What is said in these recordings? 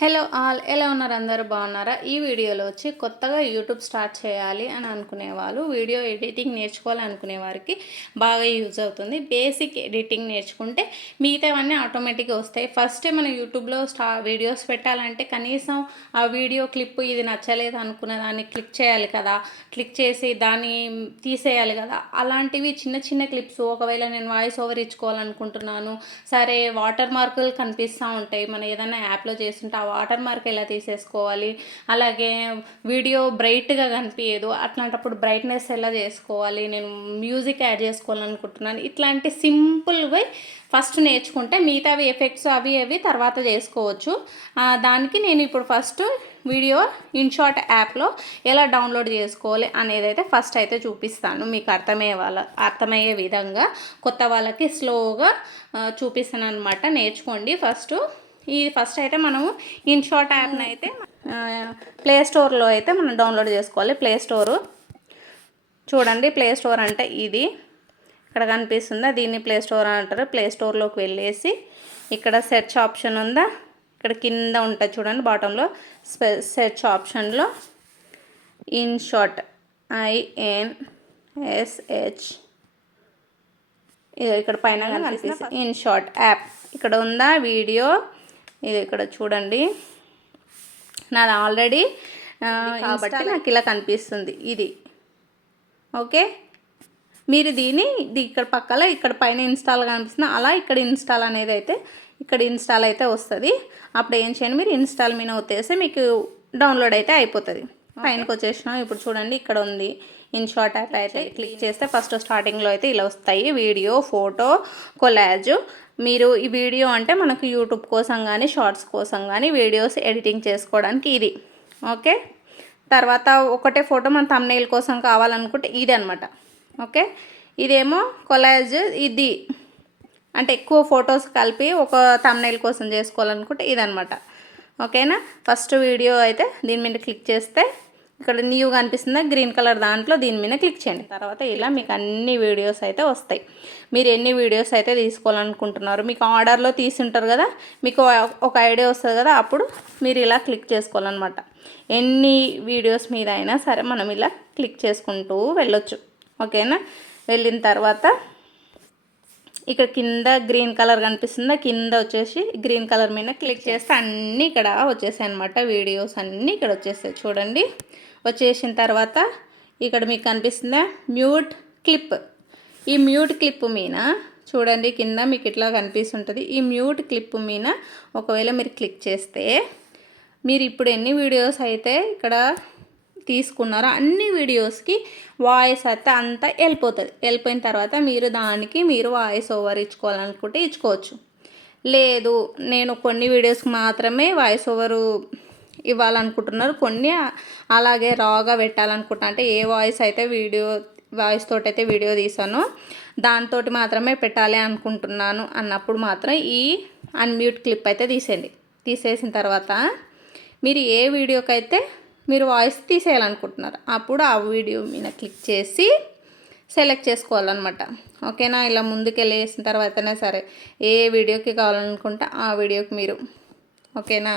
Hello all, ఎలా ఉన్నారు? అందరూ బాగున్నారా? ఈ వీడియోలో వచ్చి కొత్తగా యూట్యూబ్ స్టార్ట్ చేయాలి అని అనుకునే వాళ్ళు, వీడియో ఎడిటింగ్ నేర్చుకోవాలి అనుకునే వారికి బాగా యూజ్ అవుతుంది. బేసిక్ ఎడిటింగ్ నేర్చుకుంటే మిగతావన్నీ ఆటోమేటిక్గా వస్తాయి. ఫస్ట్ మనం యూట్యూబ్లో వీడియోస్ పెట్టాలంటే కనీసం ఆ వీడియో క్లిప్ ఇది నచ్చలేదు అనుకున్న దాన్ని క్లిక్ చేయాలి కదా, క్లిక్ చేసి దాన్ని తీసేయాలి కదా. అలాంటివి చిన్న చిన్న క్లిప్స్, ఒకవేళ నేను వాయిస్ ఓవర్ ఇచ్చుకోవాలనుకుంటున్నాను, సరే వాటర్ మార్కులు కనిపిస్తూ ఉంటాయి మనం ఏదైనా యాప్లో చేస్తుంటే, వాటర్ మార్క్ ఎలా తీసేసుకోవాలి, అలాగే వీడియో బ్రైట్గా కనిపించదు, అట్లాంటప్పుడు బ్రైట్నెస్ ఎలా చేసుకోవాలి, నేను మ్యూజిక్ యాడ్ చేసుకోవాలనుకుంటున్నాను, ఇట్లాంటి సింపుల్గా ఫస్ట్ నేర్చుకుంటే మిగతావి ఎఫెక్ట్స్ అవి తర్వాత చేసుకోవచ్చు. దానికి నేను ఇప్పుడు ఫస్ట్ వీడియో ఇన్షాట్ యాప్లో ఎలా డౌన్లోడ్ చేసుకోవాలి అనేది అయితే ఫస్ట్ అయితే చూపిస్తాను. మీకు అర్థమయ్యే విధంగా కొత్త వాళ్ళకి స్లోగా చూపిస్తాను అనమాట. నేర్చుకోండి. ఫస్ట్ అయితే మనము ఇన్షాట్ యాప్ని అయితే ప్లే స్టోర్లో అయితే మనం డౌన్లోడ్ చేసుకోవాలి. ప్లే స్టోరు చూడండి. ప్లే స్టోర్ అంటే ఇది ఇక్కడ కనిపిస్తుందా, దీన్ని ప్లే స్టోర్ అంటారు. ప్లే స్టోర్లోకి వెళ్ళేసి ఇక్కడ సెర్చ్ ఆప్షన్ ఉందా, ఇక్కడ కింద ఉంటుంది చూడండి, బాటంలో సెర్చ్ ఆప్షన్లో ఇన్షాట్ INSH ఇది ఇక్కడ పైన కనిపిస్తుంది ఇన్షాట్ యాప్ ఇక్కడ ఉందా వీడియో, ఇది ఇక్కడ చూడండి. నాది ఆల్రెడీ కాబట్టి నాకు ఇలా కనిపిస్తుంది ఇది. ఓకే, మీరు దీన్ని ఇక్కడ పక్కన ఇక్కడ పైన ఇన్స్టాల్ కనిపిస్తుంది, అలా ఇక్కడ ఇన్స్టాల్ అనేది అయితే ఇక్కడ ఇన్స్టాల్ అయితే వస్తుంది. అప్పుడు ఏం చేయండి, మీరు ఇన్స్టాల్ మీద వచ్చేసి మీకు డౌన్లోడ్ అయితే అయిపోతుంది. పైనకి వచ్చేసినాం. ఇప్పుడు చూడండి ఇక్కడ ఉంది ఇన్షాట్ యాప్ అయితే క్లిక్ చేస్తే ఫస్ట్ స్టార్టింగ్లో అయితే ఇలా వస్తాయి వీడియో, ఫోటో, కొలాజ్. మీరు ఈ వీడియో అంటే మనకు యూట్యూబ్ కోసం కానీ షార్ట్స్ కోసం కానీ వీడియోస్ ఎడిటింగ్ చేసుకోవడానికి ఇది. ఓకే, తర్వాత ఒకటే ఫోటో మన థంబ్నెయిల్ కోసం కావాలనుకుంటే ఇది అనమాట. ఓకే, ఇదేమో కొలాజ్, ఇది అంటే ఎక్కువ ఫొటోస్ కలిపి ఒక థంబ్నెయిల్ కోసం చేసుకోవాలనుకుంటే ఇదనమాట. ఓకేనా, ఫస్ట్ వీడియో అయితే దీని మీద క్లిక్ చేస్తే ఇక్కడ న్యూ కనిపిస్తుందా గ్రీన్ కలర్, దాంట్లో దీని మీద క్లిక్ చేయండి. తర్వాత ఇలా మీకు అన్ని వీడియోస్ అయితే వస్తాయి. మీరు ఎన్ని వీడియోస్ అయితే తీసుకోవాలనుకుంటున్నారు, మీకు ఆర్డర్లో తీసుంటారు కదా, మీకు ఒక ఐడియా వస్తుంది కదా, అప్పుడు మీరు ఇలా క్లిక్ చేసుకోవాలన్నమాట. ఎన్ని వీడియోస్ మీద అయినా సరే మనం ఇలా క్లిక్ చేసుకుంటూ వెళ్ళొచ్చు. ఓకేనా, వెళ్ళిన తర్వాత ఇక్కడ కింద గ్రీన్ కలర్ కనిపిస్తుందా, కింద వచ్చేసి గ్రీన్ కలర్ మీద క్లిక్ చేస్తే అన్నీ ఇక్కడ వచ్చేసాయి అనమాట. వీడియోస్ అన్నీ ఇక్కడ వచ్చేస్తాయి చూడండి. వచ్చేసిన తర్వాత ఇక్కడ మీకు కనిపిస్తుందా మ్యూట్ క్లిప్. ఈ మ్యూట్ క్లిప్ మీద చూడండి, కింద మీకు ఇట్లా కనిపిస్తుంటుంది. ఈ మ్యూట్ క్లిప్ మీద ఒకవేళ మీరు క్లిక్ చేస్తే మీరు ఇప్పుడు ఎన్ని వీడియోస్ అయితే ఇక్కడ తీసుకున్నారో అన్ని వీడియోస్కి వాయిస్ అయితే అంతా వెళ్ళిపోతుంది. వెళ్ళిపోయిన తర్వాత మీరు దానికి వాయిస్ ఓవర్ ఇచ్చుకోవాలనుకుంటే ఇచ్చుకోవచ్చు. లేదు నేను కొన్ని వీడియోస్కి మాత్రమే వాయిస్ ఓవరు ఇవ్వాలనుకుంటున్నారు, కొన్ని అలాగే రాగా పెట్టాలనుకుంటున్నా, అంటే ఏ వాయిస్ అయితే వాయిస్ తోటి అయితే వీడియో తీసానో దాంతో మాత్రమే పెట్టాలి అనుకుంటున్నాను అన్నప్పుడు మాత్రం ఈ అన్మ్యూట్ క్లిప్ అయితే తీసేయండి. తీసేసిన తర్వాత మీరు ఏ వీడియోకైతే మీరు వాయిస్ తీసేయాలనుకుంటున్నారు అప్పుడు ఆ వీడియో మీద క్లిక్ చేసి సెలెక్ట్ చేసుకోవాలన్నమాట. ఓకేనా, ఇలా ముందుకు వెళ్ళేసిన తర్వాతనే సరే ఏ వీడియోకి కావాలనుకుంటే ఆ వీడియోకి మీరు ఓకేనా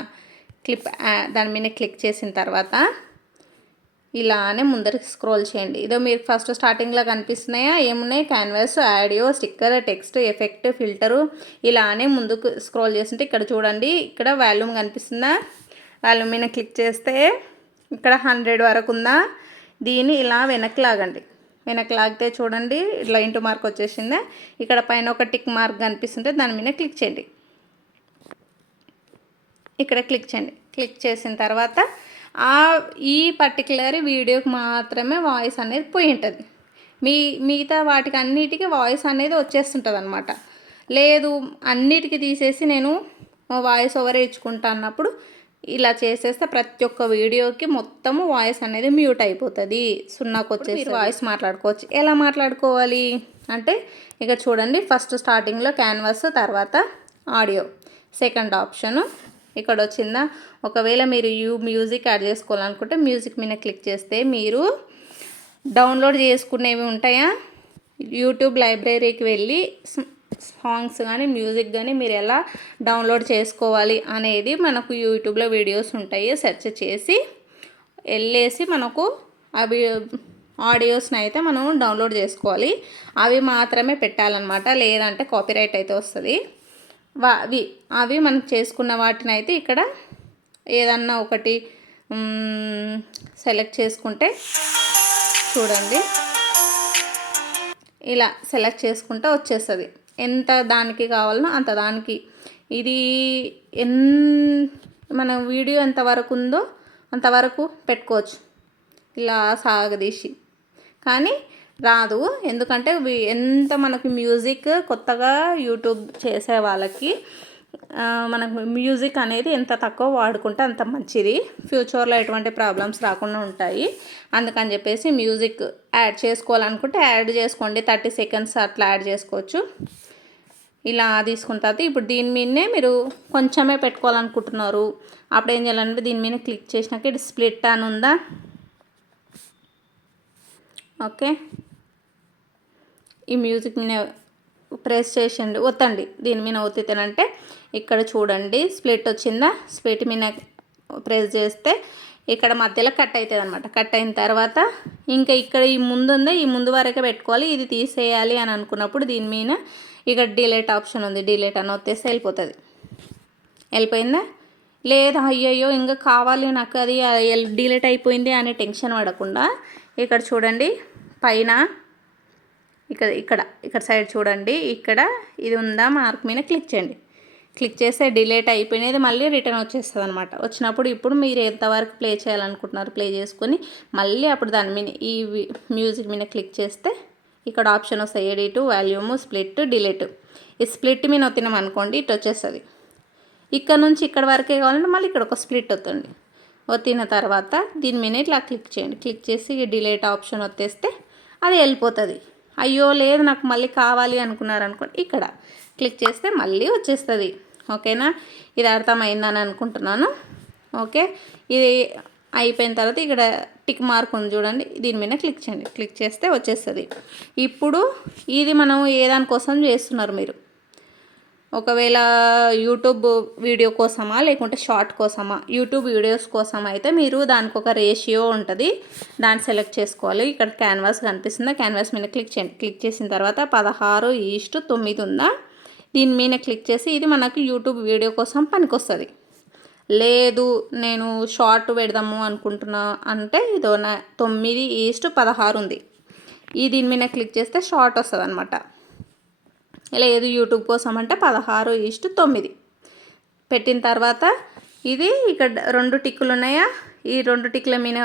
క్లిప్ దాని మీద క్లిక్ చేసిన తర్వాత ఇలానే ముందరికి స్క్రోల్ చేయండి. ఇదో మీరు ఫస్ట్ స్టార్టింగ్లో కనిపిస్తున్నాయా ఏమున్నాయి, canvas, audio, sticker, text, effect, filter, ఇలానే ముందుకు స్క్రోల్ చేస్తుంటే ఇక్కడ చూడండి, ఇక్కడ వాల్యూమ్ కనిపిస్తుందా, వాల్యూమ్ మీద క్లిక్ చేస్తే ఇక్కడ 100 వరకు ఉందా, దీన్ని ఇలా వెనక్కి లాగండి. వెనక్కి లాగితే చూడండి ఇట్లా ఇంటూ మార్క్ వచ్చేసిందా, ఇక్కడ పైన ఒక టిక్ మార్క్ కనిపిస్తుంటే దాని మీద క్లిక్ చేయండి. ఇక్కడ క్లిక్ చేయండి. క్లిక్ చేసిన తర్వాత ఈ పర్టికులర్ వీడియోకి మాత్రమే వాయిస్ అనేది పోయి ఉంటుంది. మిగతా వాటికి అన్నిటికీ వాయిస్ అనేది వచ్చేస్తుంటుంది అనమాట. లేదు అన్నిటికీ తీసేసి నేను వాయిస్ ఓవర్ ఇచ్చుకుంటా అన్నప్పుడు ఇలా చేసేస్తే ప్రతి ఒక్క వీడియోకి మొత్తము వాయిస్ అనేది మ్యూట్ అయిపోతుంది. సున్నాకు వచ్చేసి వాయిస్ మాట్లాడుకోవచ్చు. ఎలా మాట్లాడుకోవాలి అంటే ఇక చూడండి, ఫస్ట్ స్టార్టింగ్లో క్యాన్వాస్, తర్వాత ఆడియో, సెకండ్ ఆప్షను ఇక్కడ వచ్చిందా. ఒకవేళ మీరు మ్యూజిక్ యాడ్ చేసుకోవాలనుకుంటే మ్యూజిక్ మీద క్లిక్ చేస్తే మీరు డౌన్లోడ్ చేసుకునేవి ఉంటాయా, యూట్యూబ్ లైబ్రరీకి వెళ్ళి సాంగ్స్ కానీ మ్యూజిక్ కానీ మీరు ఎలా డౌన్లోడ్ చేసుకోవాలి అనేది మనకు యూట్యూబ్లో వీడియోస్ ఉంటాయి. సెర్చ్ చేసి వెళ్ళేసి మనకు అవి ఆడియోస్ని అయితే మనం డౌన్లోడ్ చేసుకోవాలి. అవి మాత్రమే పెట్టాలన్నమాట, లేదంటే కాపీరైట్ అయితే వస్తుంది. అవి మనం చేసుకున్న వాటిని అయితే ఇక్కడ ఏదన్నా ఒకటి సెలెక్ట్ చేసుకుంటే చూడండి, ఇలా సెలెక్ట్ చేసుకుంటే వచ్చేస్తుంది. ఎంత దానికి కావాలనో అంత దానికి. ఇది మన వీడియో ఎంతవరకు ఉందో అంతవరకు పెట్టుకోవచ్చు ఇలా సాగదీసి. కానీ రాదు, ఎందుకంటే ఎంత మనకి మ్యూజిక్ కొత్తగా యూట్యూబ్ చేసే వాళ్ళకి మనకు మ్యూజిక్ అనేది ఎంత తక్కువ వాడుకుంటే అంత మంచిది. ఫ్యూచర్లో ఎటువంటి ప్రాబ్లమ్స్ రాకుండా ఉంటాయి. అందుకని చెప్పేసి మ్యూజిక్ యాడ్ చేసుకోవాలనుకుంటే యాడ్ చేసుకోండి, 30 సెకండ్స్ అట్లా యాడ్ చేసుకోవచ్చు. ఇలా తీసుకున్న తర్వాత ఇప్పుడు దీని మీదనే మీరు కొంచెమే పెట్టుకోవాలనుకుంటున్నారు, అప్పుడు ఏం చేయాలంటే దీని మీద క్లిక్ చేసినాక ఇది స్ప్లిట్ అని ఉందా, ఓకే, ఈ మ్యూజిక్ మీద ప్రెస్ చేయండి, ఒత్తండి. దీని మీద ఒత్తితేనంటే ఇక్కడ చూడండి స్ప్లిట్ వచ్చిందా, స్ప్లిట్ మీద ప్రెస్ చేస్తే ఇక్కడ మధ్యలో కట్ అవుతుంది అనమాట. కట్ అయిన తర్వాత ఇంకా ఇక్కడ ఈ ముందు ఉందా, ఈ ముందు వరకే పెట్టుకోవాలి. ఇది తీసేయాలి అని అనుకున్నప్పుడు దీని మీద ఇక్కడ డిలీట్ ఆప్షన్ ఉంది, డిలీట్ అని వస్తేస్తే వెళ్ళిపోతుంది. వెళ్ళిపోయిందా, లేదా అయ్యయ్యో ఇంకా కావాలి నాకు అది డిలీట్ అయిపోయింది అనే టెన్షన్ పడకుండా ఇక్కడ చూడండి పైన ఇక్కడ సైడ్ చూడండి, ఇక్కడ ఇది ఉందా మార్క్ మీద క్లిక్ చేయండి. క్లిక్ చేస్తే డిలీట్ అయిపోయినది మళ్ళీ రిటర్న్ వచ్చేస్తుంది అనమాట. వచ్చినప్పుడు ఇప్పుడు మీరు ఎంతవరకు ప్లే చేయాలనుకుంటున్నారు ప్లే చేసుకొని మళ్ళీ అప్పుడు దాని మీద ఈ మ్యూజిక్ మీద క్లిక్ చేస్తే ఇక్కడ ఆప్షన్ వస్తాయి, ఎడిట్, వాల్యూమ్, స్ప్లిట్, డిలీట్. ఈ స్ప్లిట్ మీద వచ్చినాం అనుకోండి ఇటు వచ్చేస్తుంది. ఇక్కడ నుంచి ఇక్కడ వరకే కావాలంటే మళ్ళీ ఇక్కడ ఒక స్ప్లిట్ వస్తుంది. వచ్చిన తర్వాత దీని మీద ఇట్లా క్లిక్ చేయండి. క్లిక్ చేసి డిలీట్ ఆప్షన్ వచ్చేస్తే అది వెళ్ళిపోతుంది. అయ్యో లేదు నాకు మళ్ళీ కావాలి అనుకున్నారనుకోండి ఇక్కడ క్లిక్ చేస్తే మళ్ళీ వచ్చేస్తుంది. ఓకేనా, ఇది అర్థమైందని అనుకుంటున్నాను. ఓకే, ఇది అయిపోయిన తర్వాత ఇక్కడ టిక్ మార్క్ ఉంది చూడండి, దీని మీద క్లిక్ చేయండి. క్లిక్ చేస్తే వచ్చేస్తుంది. ఇప్పుడు ఇది మనం ఏ దానికోసం చేస్తున్నారు మీరు, ఒకవేళ యూట్యూబ్ వీడియో కోసమా లేకుంటే షార్ట్ కోసమా? యూట్యూబ్ వీడియోస్ కోసం అయితే మీరు దానికి ఒక రేషియో ఉంటుంది, దాన్ని సెలెక్ట్ చేసుకోవాలి. ఇక్కడ క్యాన్వాస్ కనిపిస్తుందా, క్యాన్వాస్ మీద క్లిక్ చేయండి. క్లిక్ చేసిన తర్వాత 16:9 ఉందా, దీని మీద క్లిక్ చేసి ఇది మనకు యూట్యూబ్ వీడియో కోసం పనికొస్తుంది. లేదు నేను షార్ట్ పెడదాము అనుకుంటున్నా అంటే ఇదో 9:16 ఉంది, ఈ దీని మీద క్లిక్ చేస్తే షార్ట్ వస్తుంది అనమాట. లేదు యూట్యూబ్ కోసం అంటే 16:9 పెట్టిన తర్వాత ఇది ఇక్కడ 2 టిక్కులు ఉన్నాయా, ఈ 2 టిక్కుల మీద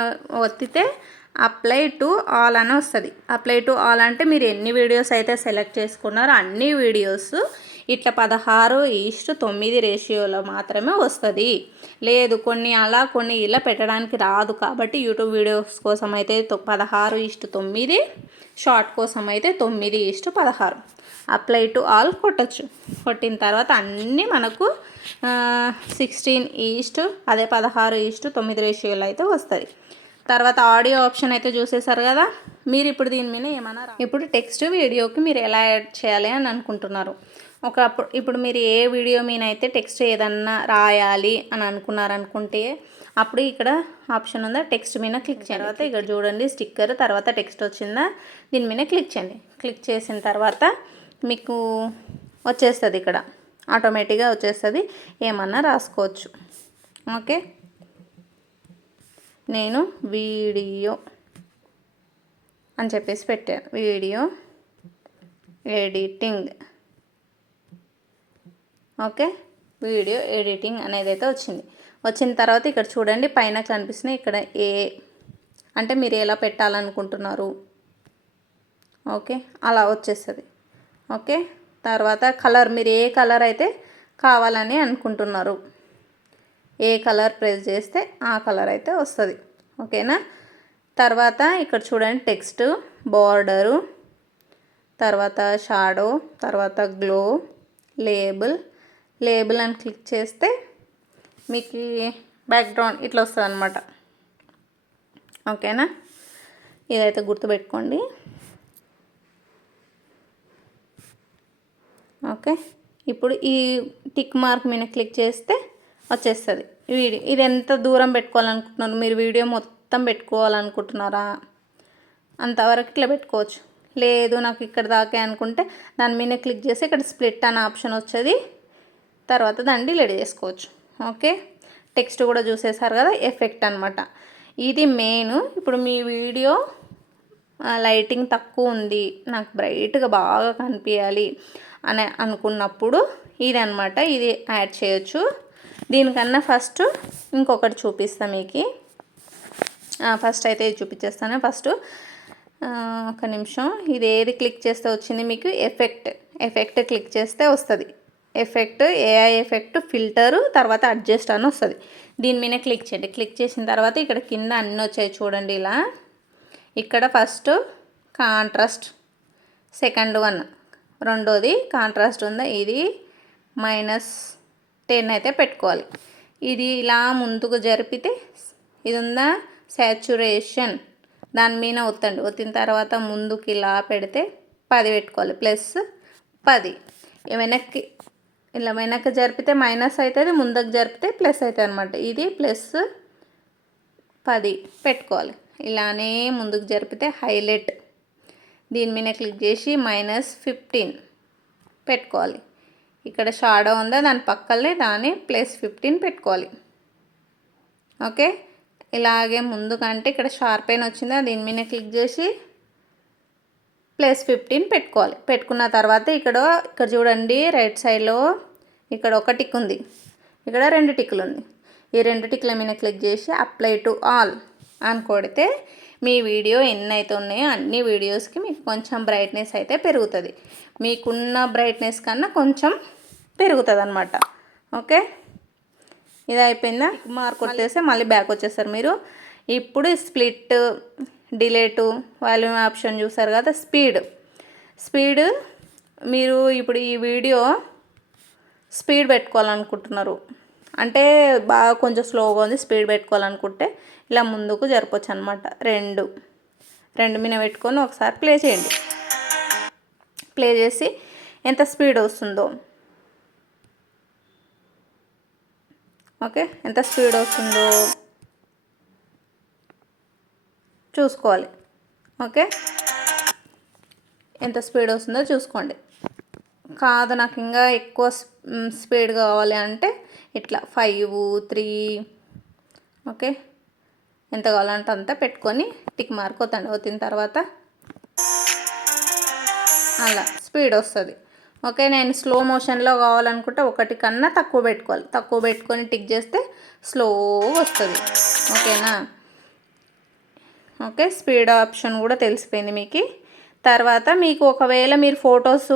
ఒత్తితే అప్లై టు ఆల్ అని వస్తుంది. అప్లై టు ఆల్ అంటే మీరు ఎన్ని వీడియోస్ అయితే సెలెక్ట్ చేసుకున్నారో అన్ని వీడియోస్ ఇట్లా 16:9 రేషియోలో మాత్రమే వస్తుంది. లేదు కొన్ని అలా కొన్ని ఇలా పెట్టడానికి రాదు. కాబట్టి యూట్యూబ్ వీడియోస్ కోసం అయితే 16:9, షార్ట్ కోసం అయితే 9:16. అప్లై టు ఆల్ కొట్టచ్చు. కొట్టిన తర్వాత అన్నీ మనకు 16:9 రేషియోలో అయితే వస్తుంది. తర్వాత ఆడియో ఆప్షన్ అయితే చూసేసారు కదా మీరు. ఇప్పుడు దీని మీద ఏమైనా ఇప్పుడు టెక్స్ట్ వీడియోకి మీరు ఎలా యాడ్ చేయాలి అని అనుకుంటున్నారు. ఇప్పుడు మీరు ఏ వీడియో మీద అయితే టెక్స్ట్ ఏదన్నా రాయాలి అని అనుకున్నారనుకుంటే అప్పుడు ఇక్కడ ఆప్షన్ ఉందా, టెక్స్ట్ మీద క్లిక్ చేయండి. తర్వాత ఇక్కడ చూడండి స్టిక్కర్, తర్వాత టెక్స్ట్ వచ్చిందా, దీని మీద క్లిక్ చేయండి. క్లిక్ చేసిన తర్వాత మీకు వచ్చేస్తుంది, ఇక్కడ ఆటోమేటిక్గా వచ్చేస్తుంది, ఏమన్నా రాసుకోవచ్చు. ఓకే, నేను వీడియో అని చెప్పేసి పెట్టాను, video editing. Okay, video editing అనేది అయితే వచ్చింది. వచ్చిన తర్వాత ఇక్కడ చూడండి పైన కనిపిస్తున్నాయి, ఇక్కడ ఏ అంటే మీరు ఎలా పెట్టాలనుకుంటున్నారు. ఓకే, అలా వచ్చేస్తుంది. ఓకే, తర్వాత కలర్, మీరు ఏ కలర్ అయితే కావాలని అనుకుంటున్నారు, ఏ కలర్ ప్రెస్ చేస్తే ఆ కలర్ అయితే వస్తుంది. ఓకేనా, తర్వాత ఇక్కడ చూడండి టెక్స్ట్, బార్డరు, తర్వాత షాడో, తర్వాత గ్లో, లేబుల్ అని క్లిక్ చేస్తే మీకు బ్యాక్గ్రౌండ్ ఇట్లా వస్తుంది అనమాట. ఓకేనా, ఇదైతే గుర్తుపెట్టుకోండి. ఓకే, ఇప్పుడు ఈ టిక్ మార్క్ మీద క్లిక్ చేస్తే వచ్చేస్తుంది వీడియో. ఇది ఎంత దూరం పెట్టుకోవాలనుకుంటున్నారు మీరు? వీడియో మొత్తం పెట్టుకోవాలనుకుంటున్నారా? అంతవరకు ఇట్లా పెట్టుకోవచ్చు. లేదు నాకు ఇక్కడ దాకే అనుకుంటే దాని మీద క్లిక్ చేసి ఇక్కడ స్ప్లిట్ అనే ఆప్షన్ వచ్చేది, తర్వాత దాన్ని డిలీట్ చేసుకోవచ్చు. ఓకే, టెక్స్ట్ కూడా చూసేసారు కదా, ఎఫెక్ట్ అనమాట ఇది మెయిన్. ఇప్పుడు మీ వీడియో లైటింగ్ తక్కువ ఉంది, నాకు బ్రైట్గా బాగా కనిపించాలి అని అనుకున్నప్పుడు ఇది అనమాట, ఇది యాడ్ చేయొచ్చు. దీనికన్నా ఫస్ట్ ఇంకొకటి చూపిస్తాను మీకు. ఫస్ట్ అయితే ఇది చూపించేస్తాను. ఫస్ట్ ఒక నిమిషం, ఇది ఏది క్లిక్ చేస్తే వచ్చింది మీకు? ఎఫెక్ట్ క్లిక్ చేస్తే వస్తుంది. ఎఫెక్ట్, ఏఐ ఎఫెక్ట్, ఫిల్టరు, తర్వాత అడ్జస్ట్ అని వస్తుంది. దీని మీద క్లిక్ చేయండి. క్లిక్ చేసిన తర్వాత ఇక్కడ కింద అన్నీ వచ్చాయి చూడండి ఇలా. ఇక్కడ ఫస్ట్ కాంట్రాస్ట్, సెకండ్ వన్, రెండోది కాంట్రాస్ట్ ఉందా, ఇది -10 అయితే పెట్టుకోవాలి. ఇది ఇలా ముందుకు జరిపితే ఇది ఉందా సాచురేషన్, దాని మీద ఒత్తండి. ఒత్తిన తర్వాత ముందుకు ఇలా పెడితే 10 పెట్టుకోవాలి, +10. వెనక్కి ఇలా వెనక్కి జరిపితే మైనస్ అవుతుంది, ముందుకు జరిపితే ప్లస్ అవుతుంది అనమాట. ఇది +10 పెట్టుకోవాలి. ఇలానే ముందుకు జరిపితే హైలైట్, దీని మీద క్లిక్ చేసి -15 పెట్టుకోవాలి. ఇక్కడ షాడో ఉందా దాని పక్కనే దాన్ని +15 పెట్టుకోవాలి. ఓకే, ఇలాగే ముందుకంటే ఇక్కడ షార్ప్ అయిన వచ్చిందా దీని మీద క్లిక్ చేసి +15 పెట్టుకోవాలి. పెట్టుకున్న తర్వాత ఇక్కడ చూడండి రైట్ సైడ్లో ఇక్కడ ఒక టిక్ ఉంది, ఇక్కడ 2 టిక్లు ఉంది. ఈ 2 టిక్ల మీద క్లిక్ చేసి అప్లై టు ఆల్ అని కొడితే మీ వీడియో ఎన్నైతే ఉన్నాయో అన్ని వీడియోస్కి మీకు కొంచెం బ్రైట్నెస్ అయితే పెరుగుతుంది. మీకున్న బ్రైట్నెస్ కన్నా కొంచెం పెరుగుతుంది అనమాట. ఓకే, ఇది అయిపోయిందా? మార్క్ కొట్టేస్తే మళ్ళీ బ్యాక్ వచ్చేస్తారు మీరు. ఇప్పుడు స్ప్లిట్, డిలేటు, వాల్యూమ్ ఆప్షన్ చూసారు కదా. స్పీడ్ మీరు ఇప్పుడు ఈ వీడియో స్పీడ్ పెట్టుకోవాలనుకుంటున్నారు అంటే బాగా కొంచెం స్లోగా ఉంది, స్పీడ్ పెట్టుకోవాలనుకుంటే ఇలా ముందుకు జరపచ్చు అనమాట. రెండు మీద పెట్టుకొని ఒకసారి ప్లే చేయండి. ప్లే చేసి ఎంత స్పీడ్ వస్తుందో, ఓకే, ఎంత స్పీడ్ వస్తుందో చూసుకోవాలి. ఓకే, ఎంత స్పీడ్ వస్తుందో చూసుకోండి. కాదు నాకు ఇంకా ఎక్కువ స్పీడ్ కావాలి అంటే ఇట్లా 5, 3, ఓకే, ఎంత కావాలంటే అంత పెట్టుకొని టిక్ మార్క్ ఒత్తిన తర్వాత అలా స్పీడ్ వస్తుంది. ఓకే, నేను స్లో మోషన్లో కావాలనుకుంటే 1 కన్నా తక్కువ పెట్టుకోవాలి. తక్కువ పెట్టుకొని టిక్ చేస్తే స్లో వస్తుంది. ఓకేనా? ఓకే, స్పీడ్ ఆప్షన్ కూడా తెలిసిపోయింది మీకు. తర్వాత మీకు ఒకవేళ మీరు ఫొటోస్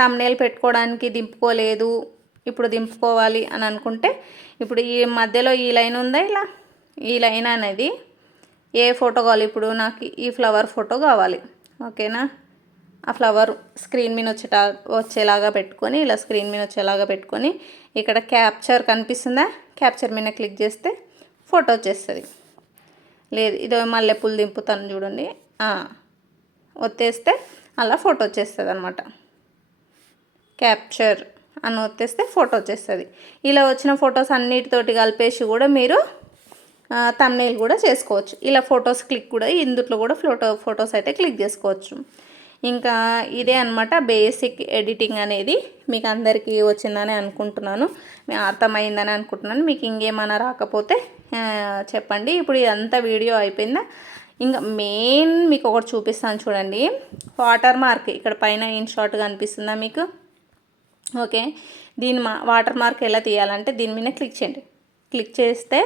థంబ్నెయిల్ పెట్టుకోవడానికి దింపుకోలేదు, ఇప్పుడు దింపుకోవాలి అని అనుకుంటే ఇప్పుడు ఈ మధ్యలో ఈ లైన్ ఉందా, ఇలా ఈ లైన్ అనేది ఏ ఫోటో కావాలి? ఇప్పుడు నాకు ఈ ఫ్లవర్ ఫోటో కావాలి. ఓకేనా? ఆ ఫ్లవర్ స్క్రీన్ మీద వచ్చేలాగా పెట్టుకొని, ఇలా స్క్రీన్ మీద వచ్చేలాగా పెట్టుకొని ఇక్కడ క్యాప్చర్ కనిపిస్తుందా, క్యాప్చర్ మీద క్లిక్ చేస్తే ఫోటో వచ్చేస్తుంది. లేదు ఇదో మల్లెపూలు దింపుతాను చూడండి, ఒత్తేస్తే అలా ఫోటో వచ్చేస్తుంది అనమాట. క్యాప్చర్ అని ఒత్తేస్తే ఫోటో వచ్చేస్తుంది. ఇలా వచ్చిన ఫొటోస్ అన్నిటితోటి కలిపేసి కూడా మీరు థంబ్నెయిల్ కూడా చేసుకోవచ్చు. ఇలా ఫొటోస్ క్లిక్ కూడా ఇందులో కూడా ఫొటోస్ అయితే క్లిక్ చేసుకోవచ్చు. ఇంకా ఇదే అనమాట బేసిక్ ఎడిటింగ్ అనేది. మీకు అందరికీ వచ్చిందని అనుకుంటున్నాను, అర్థమైందని అనుకుంటున్నాను. మీకు ఇంకేమైనా రాకపోతే చెప్పండి. ఇప్పుడు ఇదంతా వీడియో అయిపోయిందా? ఇంకా మెయిన్ మీకు ఒకటి చూపిస్తాను చూడండి. వాటర్ మార్క్ ఇక్కడ పైన ఇన్షాట్ కనిపిస్తుందా మీకు? ఓకే, దీని వాటర్ మార్క్ ఎలా తీయాలంటే దీని మీద క్లిక్ చేయండి. క్లిక్ చేస్తే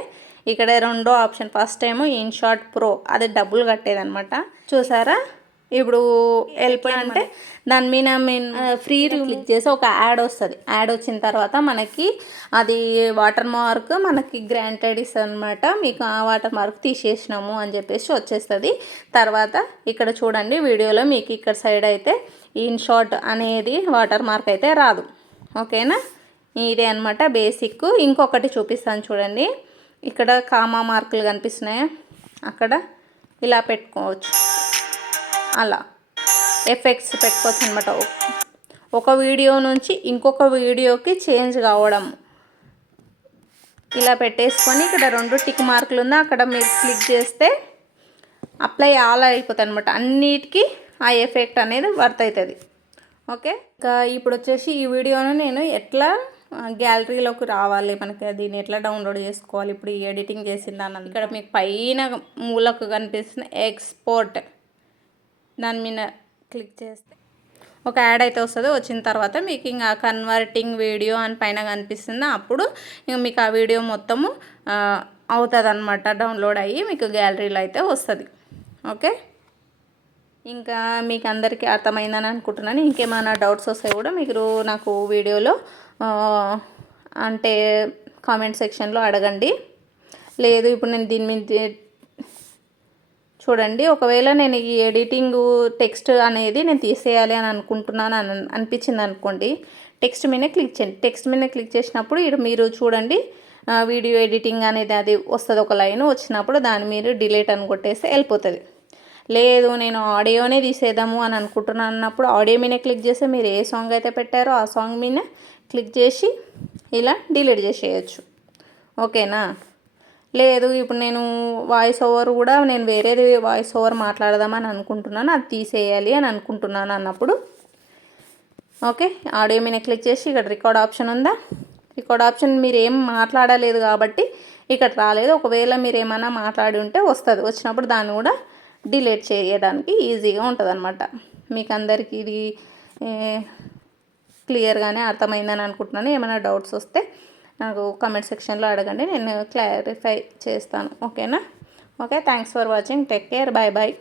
ఇక్కడ 2వ ఆప్షన్, ఫస్ట్ ఏమో ఇన్షాట్ ప్రో, అది డబ్బులు కట్టేదనమాట. చూసారా? ఇప్పుడు వెళ్ళిపోయిందంటే దాని మీద ఫ్రీ క్లిక్ చేసి ఒక యాడ్ వస్తుంది. యాడ్ వచ్చిన తర్వాత మనకి అది వాటర్ మార్క్ మనకి గ్రాంటెడ్ ఇస్తుంది అనమాట. మీకు ఆ వాటర్ మార్క్ తీసేసినాము అని చెప్పేసి వచ్చేస్తుంది. తర్వాత ఇక్కడ చూడండి వీడియోలో మీకు ఇక్కడ సైడ్ అయితే ఇన్షాట్ అనేది వాటర్ మార్క్ అయితే రాదు. ఓకేనా? ఇదే అనమాట బేసిక్. ఇంకొకటి చూపిస్తాను చూడండి. ఇక్కడ కామా మార్కులు కనిపిస్తున్నాయా, అక్కడ ఇలా పెట్టుకోవచ్చు. అలా ఎఫెక్ట్స్ పెట్టుకోవచ్చు అనమాట. ఒక వీడియో నుంచి ఇంకొక వీడియోకి చేంజ్ కావడం. ఇలా పెట్టేసుకొని ఇక్కడ 2 టిక్ మార్కులు ఉంది, అక్కడ మీరు క్లిక్ చేస్తే అప్లై ఆల్ అయిపోతుంది అనమాట. అన్నిటికీ ఆ ఎఫెక్ట్ అనేది వర్త్ అవుతుంది. ఓకే, ఇంకా ఇప్పుడు వచ్చేసి ఈ వీడియోను నేను ఎట్లా గ్యాలరీలోకి రావాలి, మనకి దీన్ని ఎట్లా డౌన్లోడ్ చేసుకోవాలి, ఇప్పుడు ఈ ఎడిటింగ్ చేసింది అన్నది ఇక్కడ మీకు పైన మూలకు కనిపిస్తున్న ఎక్స్పోర్ట్ దాని మీద క్లిక్ చేస్తే ఒక యాడ్ అయితే వస్తుంది. వచ్చిన తర్వాత మీకు ఇంకా కన్వర్టింగ్ వీడియో అని పైన కనిపిస్తుంది. అప్పుడు ఇంక మీకు ఆ వీడియో మొత్తము అవుతుంది అనమాట, డౌన్లోడ్ అయ్యి మీకు గ్యాలరీలో అయితే వస్తుంది. ఓకే, ఇంకా మీకు అందరికీ అర్థమైందని అనుకుంటున్నాను. ఇంకేమైనా డౌట్స్ వస్తే కూడా మీరు నాకు వీడియోలో అంటే కామెంట్ సెక్షన్లో అడగండి. లేదు ఇప్పుడు నేను దీని మీద చూడండి, ఒకవేళ నేను ఈ ఎడిటింగ్ టెక్స్ట్ అనేది నేను తీసేయాలి అని అనుకుంటున్నాను అనిపించింది అనుకోండి, టెక్స్ట్ మీద క్లిక్ చేయండి. టెక్స్ట్ మీద క్లిక్ చేసినప్పుడు ఇక్కడ మీరు చూడండి వీడియో ఎడిటింగ్ అనేది అది వస్తుంది, ఒక లైన్ వచ్చినప్పుడు దాన్ని మీరు డిలీట్ అని కొట్టేస్తే వెళ్ళిపోతుంది. లేదు నేను ఆడియోనే తీసేద్దాము అని అనుకుంటున్నాను అన్నప్పుడు ఆడియో మీద క్లిక్ చేస్తే మీరు ఏ సాంగ్ అయితే పెట్టారో ఆ సాంగ్ మీద క్లిక్ చేసి ఇలా డిలీట్ చేసేయచ్చు. ఓకేనా, లేదు ఇప్పుడు నేను వాయిస్ ఓవర్ కూడా నేను వేరేది వాయిస్ ఓవర్ మాట్లాడదామని అనుకుంటున్నాను, అది తీసేయాలి అని అనుకుంటున్నాను అన్నప్పుడు ఓకే ఆడియో మీద క్లిక్ చేసి ఇక్కడ రికార్డ్ ఆప్షన్ ఉందా, రికార్డ్ ఆప్షన్ మీరు ఏం మాట్లాడలేదు కాబట్టి ఇక్కడ రాలేదు. ఒకవేళ మీరు ఏమైనా మాట్లాడి ఉంటే వస్తుంది, వచ్చినప్పుడు దాన్ని కూడా డిలీట్ చేయడానికి ఈజీగా ఉంటుంది అనమాట. మీకు అందరికీ ఇది క్లియర్గానే అర్థమైందని అనుకుంటున్నాను. ఏమైనా డౌట్స్ వస్తే నాకు కామెంట్ సెక్షన్లో అడగండి, నేను క్లారిఫై చేస్తాను. ఓకేనా, okay, thanks for watching, take care, bye bye.